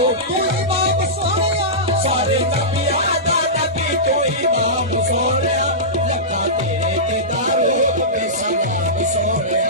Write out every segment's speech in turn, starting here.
तो तू इमाम सोनिया सारे नबियां दा नबी तू इमाम सोनिया लखा तेरे ते दारूद पे सलाम सोनिया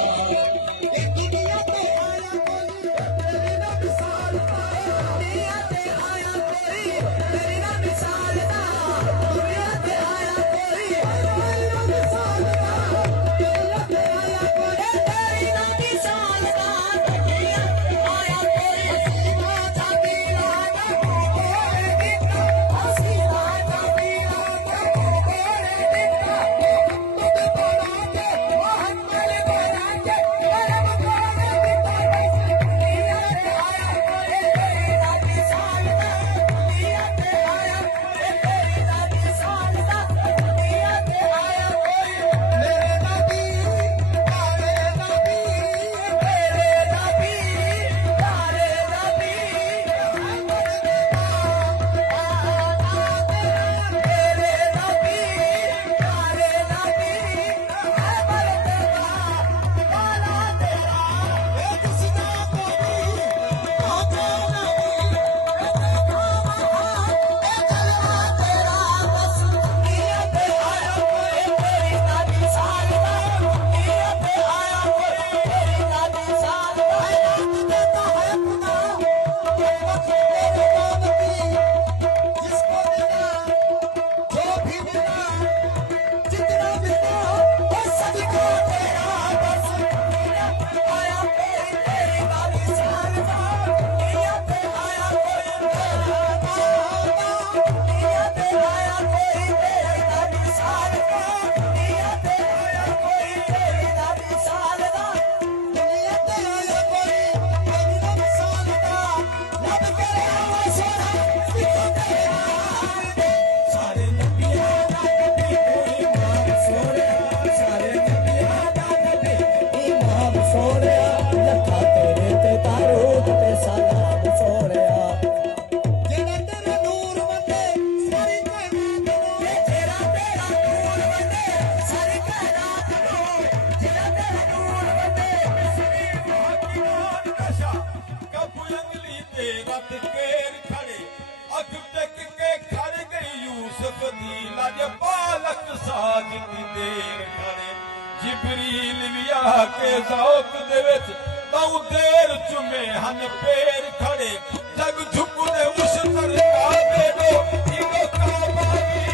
जिबरील भी आके ज़ौक़ दे विच ताऊ देर चुमे हन पैर खड़े जग झुकदे उस तरका दे दो इको काबा दी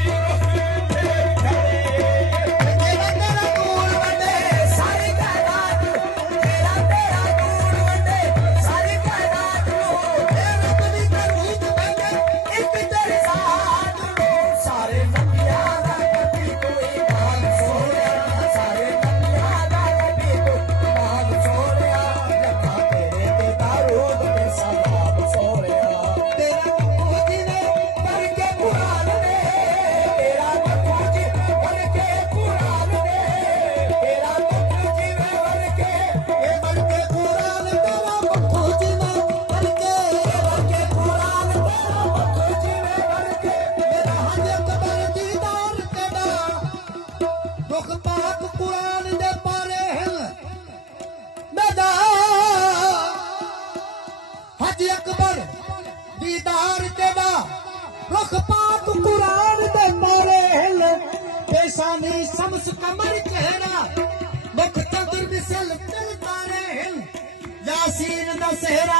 फेर खड़े तेरा तेरा नूर वंदे सारी कायनात तेरा तेरा नूर वंदे सारी कायनात तेरा कभी करूब वंदे एक तेरे साथ सारे नबियां दा नबी तू इमाम सोनिया सारे नबियां दा नबी तू इमाम सोनिया लखा तेरे ते दारूद पे सलाम सोनिया तेरा मखूजी ने पढ़ के कुरान ने तेरा मखूजी पढ़ के कुरान ने तेरा मखूजी ने पढ़ के ये पढ़ के कुरान तेरा मखूजी ने पढ़ के कुरान तेरा मखूजी ने पढ़ के मेरा हज कबर दीदार तेरा रुख पाक कुरान दे पारे हैं मेरा हज अकबर दीदार तेरा रुख पाक कुरान दे पारे हैं पेशानी शम्स कमर चेहरा मुख चंद्र मिसल तिल तारे हैं यासीन दा सेहरा